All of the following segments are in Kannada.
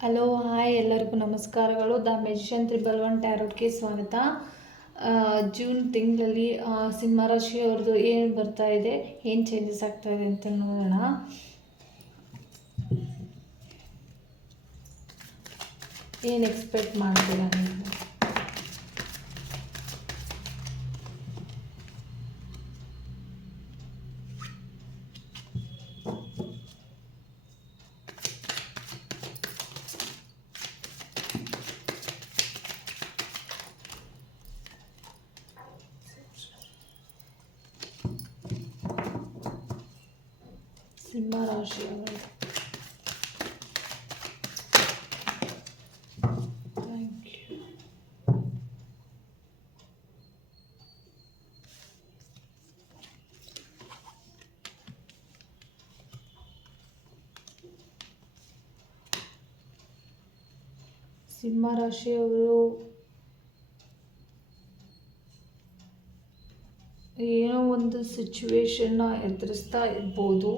ಹಲೋ, ಹಾಯ್ ಎಲ್ಲರಿಗೂ ನಮಸ್ಕಾರಗಳು. ದ ಮೆಜಿಷನ್ ತ್ರಿಬಲ್ ಒನ್ ಟ್ಯಾರೋಟ್ಗೆ ಸ್ವಾಗತ. ಜೂನ್ ತಿಂಗಳಲ್ಲಿ ಸಿಂಹರಾಶಿ ಅವ್ರದ್ದು ಏನು ಬರ್ತಾ ಇದೆ, ಏನು ಚೇಂಜಸ್ ಆಗ್ತಾ ಇದೆ ಅಂತ ನೋಡೋಣ. ಏನು ಎಕ್ಸ್ಪೆಕ್ಟ್ ಮಾಡ್ತೀರಾ ನೀವು ಸಿಂಹರಾಶಿ ಅವರು ಥ್ಯಾಂಕ್ ಯು ಸಿಂಹರಾಶಿಯವರು ಏನೋ ಒಂದು ಸಿಚುವೇಶನ್ನ ಎದುರಿಸ್ತಾ ಇರ್ಬೋದು.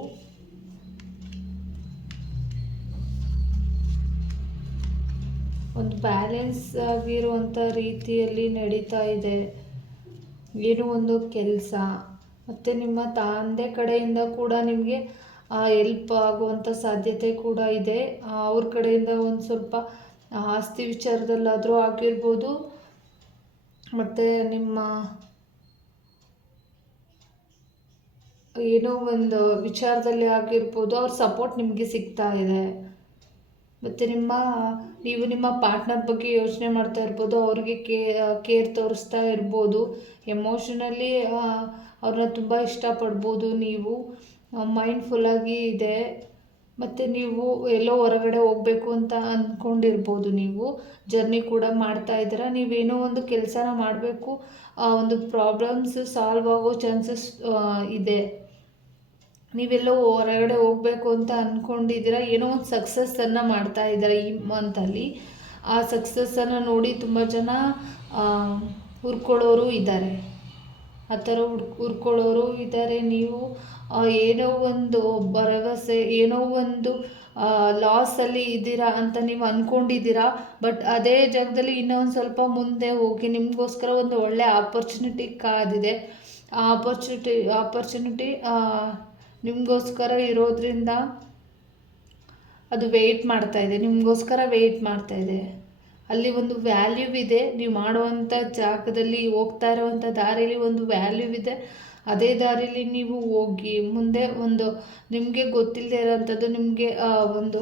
ಒಂದು ಬ್ಯಾಲೆನ್ಸ್ ಆಗಿರುವಂಥ ರೀತಿಯಲ್ಲಿ ನಡೀತಾ ಇದೆ. ಏನೋ ಒಂದು ಕೆಲಸ. ಮತ್ತು ನಿಮ್ಮ ತಂದೆ ಕಡೆಯಿಂದ ಕೂಡ ನಿಮಗೆ ಎಲ್ಪ್ ಆಗುವಂಥ ಸಾಧ್ಯತೆ ಕೂಡ ಇದೆ. ಅವ್ರ ಕಡೆಯಿಂದ ಒಂದು ಸ್ವಲ್ಪ ಆಸ್ತಿ ವಿಚಾರದಲ್ಲಾದರೂ ಆಗಿರ್ಬೋದು. ಮತ್ತು ನಿಮ್ಮ ಏನೋ ಒಂದು ವಿಚಾರದಲ್ಲಿ ಆಗಿರ್ಬೋದು, ಅವ್ರ ಸಪೋರ್ಟ್ ನಿಮಗೆ ಸಿಗ್ತಾ ಇದೆ. ಮತ್ತು ನಿಮ್ಮ, ನೀವು ನಿಮ್ಮ ಪಾರ್ಟ್ನರ್ ಬಗ್ಗೆ ಯೋಚನೆ ಮಾಡ್ತಾ ಇರ್ಬೋದು, ಅವ್ರಿಗೆ ಕೇರ್ ತೋರಿಸ್ತಾ ಇರ್ಬೋದು. ಎಮೋಷನಲಿ ಅವ್ರನ್ನ ತುಂಬ ಇಷ್ಟಪಡ್ಬೋದು ನೀವು. ಮೈಂಡ್ಫುಲ್ಲಾಗಿ ಇದೆ. ಮತ್ತು ನೀವು ಎಲ್ಲೋ ಹೊರಗಡೆ ಹೋಗಬೇಕು ಅಂತ ಅಂದ್ಕೊಂಡಿರ್ಬೋದು ನೀವು. ಜರ್ನಿ ಕೂಡ ಮಾಡ್ತಾ ಇದ್ದೀರಾ. ನೀವೇನೋ ಒಂದು ಕೆಲಸನ ಮಾಡಬೇಕು ಒಂದು ಪ್ರಾಬ್ಲಮ್ಸ್ ಸಾಲ್ವ್ ಆಗೋ ಚಾನ್ಸಸ್ ಇದೆ. ನೀವೆಲ್ಲೋ ಹೊರಗಡೆ ಹೋಗಬೇಕು ಅಂತ ಅಂದ್ಕೊಂಡಿದ್ದೀರಾ ಏನೋ ಒಂದು ಸಕ್ಸಸ್ಸನ್ನು ಮಾಡ್ತಾ ಇದ್ದೀರಾ ಈ ಮಂತಲ್ಲಿ ಆ ಸಕ್ಸಸ್ಸನ್ನು ನೋಡಿ ತುಂಬ ಜನ ಆ, ಹುರ್ಕೊಳ್ಳೋರು ಇದ್ದಾರೆ. ಆ ಥರ ಹುಡ್ ಹುಡ್ಕೊಳ್ಳೋರು ಇದ್ದಾರೆ ನೀವು ಏನೋ ಒಂದು ಭರವಸೆ, ಏನೋ ಒಂದು ಲಾಸಲ್ಲಿ ಇದ್ದೀರಾ ಅಂತ ನೀವು ಅಂದ್ಕೊಂಡಿದ್ದೀರಾ ಬಟ್ ಅದೇ ಜಾಗದಲ್ಲಿ ಇನ್ನೊಂದು ಸ್ವಲ್ಪ ಮುಂದೆ ಹೋಗಿ ನಿಮಗೋಸ್ಕರ ಒಂದು ಒಳ್ಳೆ ಆಪರ್ಚುನಿಟಿ ಕಾದಿದೆ. ಆ ಆಪರ್ಚುನಿಟಿ ಆಪರ್ಚುನಿಟಿ ನಿಮಗೋಸ್ಕರ ಇರೋದ್ರಿಂದ ಅದು ವೆಯ್ಟ್ ಮಾಡ್ತಾ ಇದೆ. ನಿಮಗೋಸ್ಕರ ವೆಯ್ಟ್ ಮಾಡ್ತಾ ಇದೆ. ಅಲ್ಲಿ ಒಂದು ವ್ಯಾಲ್ಯೂ ಇದೆ. ನೀವು ಮಾಡುವಂಥ ಜಾಗದಲ್ಲಿ ಹೋಗ್ತಾ ಇರುವಂಥ ದಾರಿಯಲ್ಲಿ ಒಂದು ವ್ಯಾಲ್ಯೂ ಇದೆ. ಅದೇ ದಾರಿಯಲ್ಲಿ ನೀವು ಹೋಗಿ ಮುಂದೆ ಒಂದು ನಿಮಗೆ ಗೊತ್ತಿಲ್ಲದೆ ಇರೋಂಥದ್ದು ನಿಮಗೆ ಒಂದು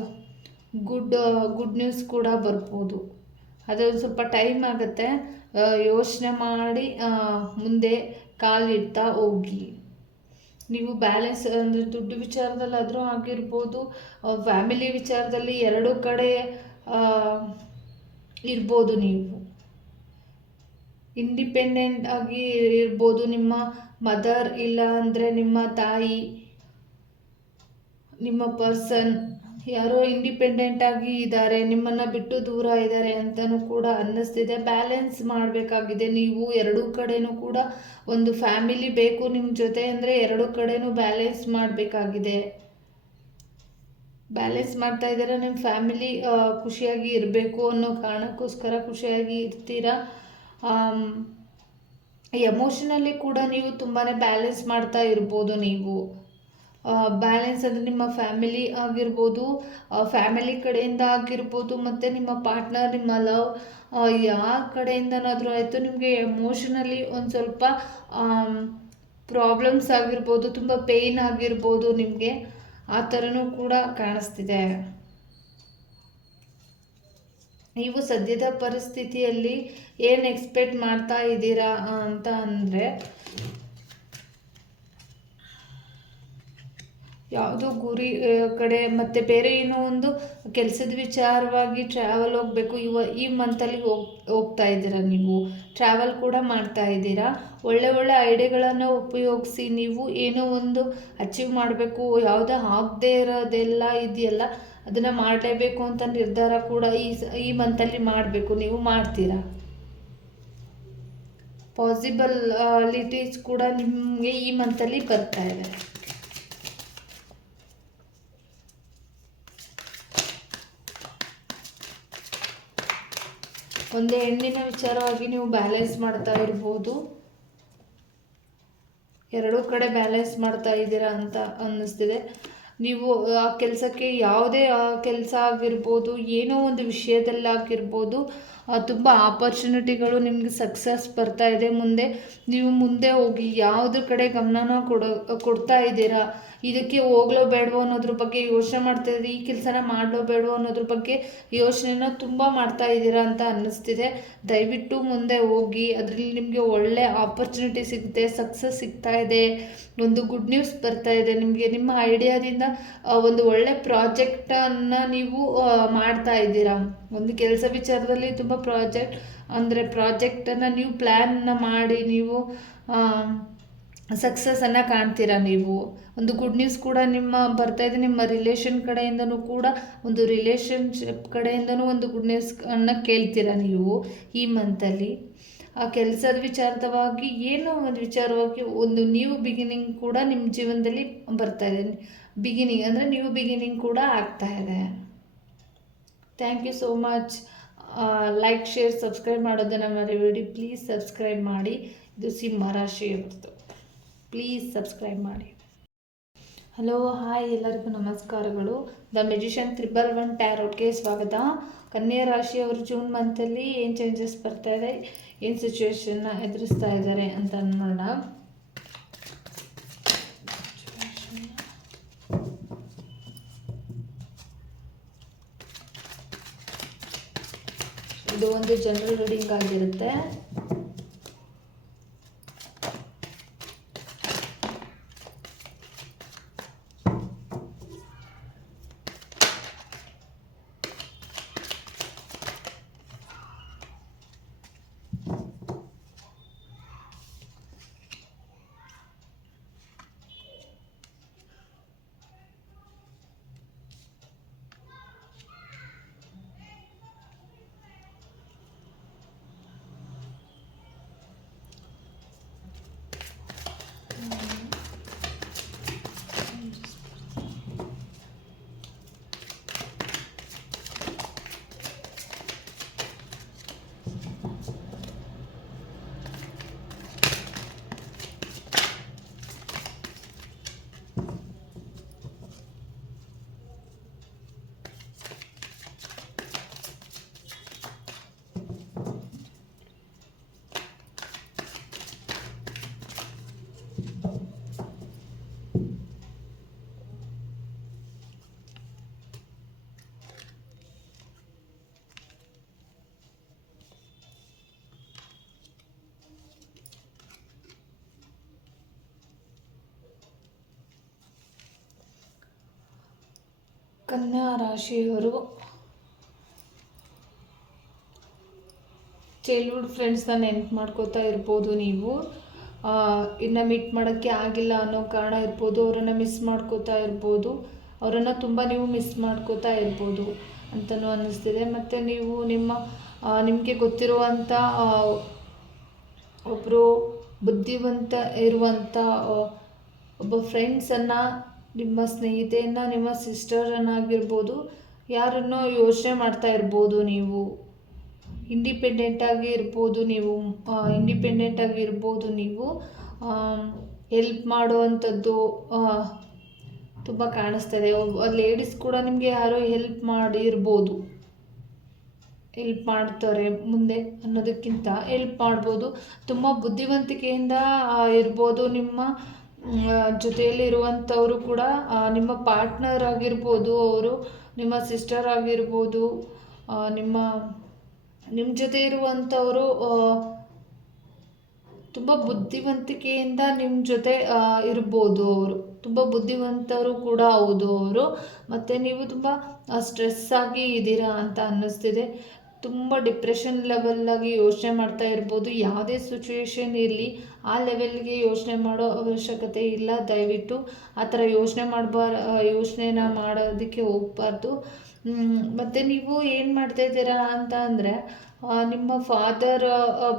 ಗುಡ್ ಗುಡ್ ನ್ಯೂಸ್ ಕೂಡ ಬರ್ಬೋದು. ಅದೊಂದು ಸ್ವಲ್ಪ ಟೈಮ್ ಆಗುತ್ತೆ. ಯೋಚನೆ ಮಾಡಿ ಮುಂದೆ ಕಾಲಿಡ್ತಾ ಹೋಗಿ. ನೀವು ಬ್ಯಾಲೆನ್ಸ್ ಅಂದರೆ ದುಡ್ಡು ವಿಚಾರದಲ್ಲಾದರೂ ಆಗಿರ್ಬೋದು ಫ್ಯಾಮಿಲಿ ವಿಚಾರದಲ್ಲಿ ಎರಡೂ ಕಡೆ ಇರ್ಬೋದು ನೀವು. ಇಂಡಿಪೆಂಡೆಂಟ್ ಆಗಿ ಇರ್ಬೋದು ನಿಮ್ಮ ಮದರ್ ಇಲ್ಲ ಅಂದರೆ ನಿಮ್ಮ ತಾಯಿ, ನಿಮ್ಮ ಪರ್ಸನ್ ಯಾರೋ ಇಂಡಿಪೆಂಡೆಂಟ್ ಆಗಿ ಇದ್ದಾರೆ, ನಿಮ್ಮನ್ನು ಬಿಟ್ಟು ದೂರ ಇದ್ದಾರೆ ಅಂತಲೂ ಕೂಡ ಅನ್ನಿಸ್ತಿದೆ. ಬ್ಯಾಲೆನ್ಸ್ ಮಾಡಬೇಕಾಗಿದೆ. ನೀವು ಎರಡೂ ಕಡೆನೂ ಕೂಡ ಒಂದು ಫ್ಯಾಮಿಲಿ ಬೇಕು ನಿಮ್ಮ ಜೊತೆ ಅಂದರೆ ಎರಡೂ ಕಡೆನೂ ಬ್ಯಾಲೆನ್ಸ್ ಮಾಡಬೇಕಾಗಿದೆ. ಬ್ಯಾಲೆನ್ಸ್ ಮಾಡ್ತಾ ಇದ್ದೀರಾ. ನಿಮ್ಮ ಫ್ಯಾಮಿಲಿ ಖುಷಿಯಾಗಿ ಇರಬೇಕು ಅನ್ನೋ ಕಾರಣಕ್ಕೋಸ್ಕರ ಖುಷಿಯಾಗಿ ಇರ್ತೀರಾ? ಎಮೋಷನಲ್ಲಿ ಕೂಡ ನೀವು ತುಂಬಾ ಬ್ಯಾಲೆನ್ಸ್ ಮಾಡ್ತಾ ಇರ್ಬೋದು ನೀವು. ಬ್ಯಾಲೆನ್ಸ್ ಅಂದರೆ ನಿಮ್ಮ ಫ್ಯಾಮಿಲಿ ಆಗಿರ್ಬೋದು ಫ್ಯಾಮಿಲಿ ಕಡೆಯಿಂದ ಆಗಿರ್ಬೋದು, ಮತ್ತು ನಿಮ್ಮ ಪಾರ್ಟ್ನರ್ ನಿಮ್ಮ ಲವ್ ಯಾವ ಕಡೆಯಿಂದನಾದರೂ ಆಯಿತು, ನಿಮಗೆ ಎಮೋಷನಲಿ ಒಂದು ಸ್ವಲ್ಪ ಪ್ರಾಬ್ಲಮ್ಸ್ ಆಗಿರ್ಬೋದು, ತುಂಬ ಪೇಯ್ನ್ ಆಗಿರ್ಬೋದು ನಿಮಗೆ. ಆ ಥರನೂ ಕೂಡ ಕಾಣಿಸ್ತಿದೆ. ನೀವು ಸದ್ಯದ ಪರಿಸ್ಥಿತಿಯಲ್ಲಿ ಏನು ಎಕ್ಸ್ಪೆಕ್ಟ್ ಮಾಡ್ತಾ ಇದ್ದೀರಾ ಅಂತ ಅಂದರೆ ಯಾವುದೋ ಗುರಿ ಕಡೆ ಮತ್ತು ಬೇರೆ ಏನೋ ಒಂದು ಕೆಲಸದ ವಿಚಾರವಾಗಿ ಟ್ರಾವೆಲ್ ಹೋಗಬೇಕು. ಇವ, ಈ ಮಂತಲ್ಲಿ ಹೋಗ್, ಹೋಗ್ತಾ ಇದ್ದೀರಾ ನೀವು? ಟ್ರಾವೆಲ್ ಕೂಡ ಮಾಡ್ತಾ ಇದ್ದೀರಾ? ಒಳ್ಳೆ ಒಳ್ಳೆ ಐಡಿಯಾಗಳನ್ನು ಉಪಯೋಗಿಸಿ ನೀವು ಏನೋ ಒಂದು ಅಚೀವ್ ಮಾಡಬೇಕು. ಯಾವುದೋ ಆಗದೇ ಇರೋದೆಲ್ಲ ಇದೆಯಲ್ಲ, ಅದನ್ನು ಮಾಡಲೇಬೇಕು ಅಂತ ನಿರ್ಧಾರ ಕೂಡ ಈ ಈ ಮಂತಲ್ಲಿ ಮಾಡಬೇಕು. ನೀವು ಮಾಡ್ತೀರಾ? ಪಾಸಿಬಲಿಟೀಸ್ ಕೂಡ ನಿಮಗೆ ಈ ಮಂತಲ್ಲಿ ಬರ್ತಾ ಇದೆ. ಒಂದು ಹೆಣ್ಣಿನ ವಿಚಾರವಾಗಿ ನೀವು ಬ್ಯಾಲೆನ್ಸ್ ಮಾಡ್ತಾ ಇರ್ಬೋದು. ಎರಡೂ ಕಡೆ ಬ್ಯಾಲೆನ್ಸ್ ಮಾಡ್ತಾ ಇದ್ದೀರಾ ಅಂತ ಅನ್ನಿಸ್ತಿದೆ. ನೀವು, ಆ ಕೆಲಸಕ್ಕೆ ಯಾವುದೇ ಕೆಲಸ ಆಗಿರ್ಬೋದು, ಏನೋ ಒಂದು ವಿಷಯದಲ್ಲಾಗಿರ್ಬೋದು ತುಂಬ ಆಪರ್ಚುನಿಟಿಗಳು ನಿಮಗೆ ಸಕ್ಸಸ್ ಬರ್ತಾ ಇದೆ ಮುಂದೆ. ನೀವು ಮುಂದೆ ಹೋಗಿ ಯಾವುದ್ರ ಕಡೆ ಗಮನನ ಕೊಡೋ, ಕೊಡ್ತಾ ಇದ್ದೀರಾ? ಇದಕ್ಕೆ ಹೋಗ್ಲೋ ಬೇಡವೋ ಅನ್ನೋದ್ರ ಬಗ್ಗೆ ಯೋಚನೆ ಮಾಡ್ತಾ ಇದ್ದೀರಿ. ಈ ಕೆಲಸನ ಮಾಡಲೋ ಬೇಡವೋ ಅನ್ನೋದ್ರ ಬಗ್ಗೆ ಯೋಚನೆನ ತುಂಬ ಮಾಡ್ತಾ ಇದ್ದೀರಾ ಅಂತ ಅನ್ನಿಸ್ತಿದೆ. ದಯವಿಟ್ಟು ಮುಂದೆ ಹೋಗಿ, ಅದರಲ್ಲಿ ನಿಮಗೆ ಒಳ್ಳೆ ಆಪರ್ಚುನಿಟಿ ಸಿಗುತ್ತೆ ಸಕ್ಸಸ್ ಸಿಗ್ತಾ ಇದೆ. ಒಂದು ಗುಡ್ ನ್ಯೂಸ್ ಬರ್ತಾ ಇದೆ ನಿಮಗೆ. ನಿಮ್ಮ ಐಡಿಯಾದಿಂದ ಒಂದು ಒಳ್ಳೆ ಪ್ರಾಜೆಕ್ಟನ್ನು ನೀವು ಮಾಡ್ತಾ ಇದ್ದೀರಾ. ಒಂದು ಕೆಲಸ ವಿಚಾರದಲ್ಲಿ ತುಂಬ ಪ್ರಾಜೆಕ್ಟ್, ಅಂದರೆ ಪ್ರಾಜೆಕ್ಟನ್ನು ನೀವು ಪ್ಲ್ಯಾನ್ನ ಮಾಡಿ ನೀವು ಸಕ್ಸಸ್ಸನ್ನು ಕಾಣ್ತೀರಾ ನೀವು? ಒಂದು ಗುಡ್ ನ್ಯೂಸ್ ಕೂಡ ನಿಮ್ಮ ಬರ್ತಾ ಇದೆ, ನಿಮ್ಮ ರಿಲೇಷನ್ ಕಡೆಯಿಂದನೂ ಕೂಡ ಒಂದು ರಿಲೇಷನ್ಶಿಪ್ ಕಡೆಯಿಂದನೂ ಒಂದು ಗುಡ್ ನ್ಯೂಸ್ ಅನ್ನು ಕೇಳ್ತೀರಾ ನೀವು ಈ ಮಂತಲ್ಲಿ ಆ ಕೆಲಸದ ವಿಚಾರದವಾಗಿ, ಏನೋ ಒಂದು ವಿಚಾರವಾಗಿ ಒಂದು ನ್ಯೂ ಬಿಗಿನಿಂಗ್ ಕೂಡ ನಿಮ್ಮ ಜೀವನದಲ್ಲಿ ಬರ್ತಾ ಇದೆ. ಬಿಗಿನಿಂಗ್ ಅಂದರೆ ನ್ಯೂ ಬಿಗಿನಿಂಗ್ ಕೂಡ ಆಗ್ತಾ ಇದೆ. Thank you so much like share subscribe ಮಾಡೋದನ್ನು ಮರಿಬೇಡಿ. ಪ್ಲೀಸ್ ಸಬ್ಸ್ಕ್ರೈಬ್ ಮಾಡಿ. ಇದು ಸಿಂಹ ರಾಶಿ ಇವತ್ತು ಪ್ಲೀಸ್ ಸಬ್ಸ್ಕ್ರೈಬ್ ಮಾಡಿ. ಹಲೋ ಹಾಯ್ ಎಲ್ಲರಿಗೂ ನಮಸ್ಕಾರಗಳು. ದ ಮೆಜಿಷಿಯನ್ ತ್ರಿಬಲ್ ಒನ್ ಟ್ಯಾರೋಟ್ಗೆ ಸ್ವಾಗತ. ಕನ್ಯಾ ರಾಶಿಯವರು ಜೂನ್ ಮಂತಲ್ಲಿ ಏನು ಚೇಂಜಸ್ ಬರ್ತಾ ಇದೆ? ಏನು ಸಿಚುವೇಶನ್ನ ಎದುರಿಸ್ತಾ ಇದ್ದಾರೆ ಅಂತ ನೋಡೋಣ. ಇದು ಒಂದು ಜನರಲ್ ರೀಡಿಂಗ್ ಆಗಿರುತ್ತೆ. ಕನ್ಯಾ ರಾಶಿಯವರು ಚೈಲ್ಡ್ಹುಡ್ ಫ್ರೆಂಡ್ಸ್ನ ನೆನ್ಪು ಮಾಡ್ಕೋತಾ ಇರ್ಬೋದು ನೀವು. ಇನ್ನು ಮೀಟ್ ಮಾಡೋಕ್ಕೆ ಆಗಿಲ್ಲ ಅನ್ನೋ ಕಾರಣ ಇರ್ಬೋದು, ಅವರನ್ನು ಮಿಸ್ ಮಾಡ್ಕೋತಾ ಇರ್ಬೋದು, ಅವರನ್ನು ತುಂಬ ನೀವು ಮಿಸ್ ಮಾಡ್ಕೋತಾ ಇರ್ಬೋದು ಅಂತಲೂ ಅನ್ನಿಸ್ತಿದೆ. ಮತ್ತು ನೀವು ನಿಮ್ಮ ನಿಮಗೆ ಗೊತ್ತಿರುವಂಥ ಒಬ್ಬರು ಬುದ್ಧಿವಂತ ಇರುವಂಥ ಒಬ್ಬ ಫ್ರೆಂಡ್ಸನ್ನು ನಿಮ್ಮ ಸ್ನೇಹಿತೆಯನ್ನು ನಿಮ್ಮ ಸಿಸ್ಟರನ್ನಾಗಿರ್ಬೋದು ಯಾರನ್ನೋ ಯೋಚನೆ ಮಾಡ್ತಾ ಇರ್ಬೋದು ನೀವು. ಇಂಡಿಪೆಂಡೆಂಟಾಗಿ ಇರ್ಬೋದು ನೀವು ಇಂಡಿಪೆಂಡೆಂಟಾಗಿ ಇರ್ಬೋದು ನೀವು. ಹೆಲ್ಪ್ ಮಾಡುವಂಥದ್ದು ತುಂಬ ಕಾಣಿಸ್ತದೆ. ಲೇಡೀಸ್ ಕೂಡ ನಿಮಗೆ ಯಾರೋ ಹೆಲ್ಪ್ ಮಾಡಿರ್ಬೋದು. ಹೆಲ್ಪ್ ಮಾಡ್ತಾರೆ ಮುಂದೆ ಅನ್ನೋದಕ್ಕಿಂತ ಹೆಲ್ಪ್ ಮಾಡ್ಬೋದು. ತುಂಬ ಬುದ್ಧಿವಂತಿಕೆಯಿಂದ ಇರ್ಬೋದು ನಿಮ್ಮ ಜೊತೆಯಲ್ಲಿರುವಂಥವರು ಕೂಡ ನಿಮ್ಮ ಪಾರ್ಟ್ನರ್ ಆಗಿರ್ಬೋದು ಅವರು, ನಿಮ್ಮ ಸಿಸ್ಟರ್ ಆಗಿರ್ಬೋದು ನಿಮ್ಮ ನಿಮ್ಮ ಜೊತೆ ಇರುವಂಥವರು ತುಂಬ ಬುದ್ಧಿವಂತಿಕೆಯಿಂದ ನಿಮ್ಮ ಜೊತೆ ಇರ್ಬೋದು ಅವರು. ತುಂಬ ಬುದ್ಧಿವಂತರು ಕೂಡ ಹೌದು ಅವರು. ಮತ್ತು ನೀವು ತುಂಬ ಸ್ಟ್ರೆಸ್ ಆಗಿ ಇದ್ದೀರಾ ಅಂತ ಅನ್ನಿಸ್ತಿದೆ. ತುಂಬ ಡಿಪ್ರೆಷನ್ ಲೆವೆಲ್ಲಾಗಿ ಯೋಚನೆ ಮಾಡ್ತಾ ಇರ್ಬೋದು. ಯಾವುದೇ ಸಿಚುವೇಶನ್ ಇರಲಿ, ಆ ಲೆವೆಲ್ಗೆ ಯೋಚನೆ ಮಾಡೋ ಅವಶ್ಯಕತೆ ಇಲ್ಲ. ದಯವಿಟ್ಟು ಆ ಥರ ಯೋಚನೆ ಮಾಡಬಾರ, ಯೋಚನೆನ ಮಾಡೋದಕ್ಕೆ ಹೋಗ್ಬಾರ್ದು. ಮತ್ತು ನೀವು ಏನು ಮಾಡ್ತಾ ಇದ್ದೀರಾ ಅಂತ ಅಂದರೆ ನಿಮ್ಮ ಫಾದರ್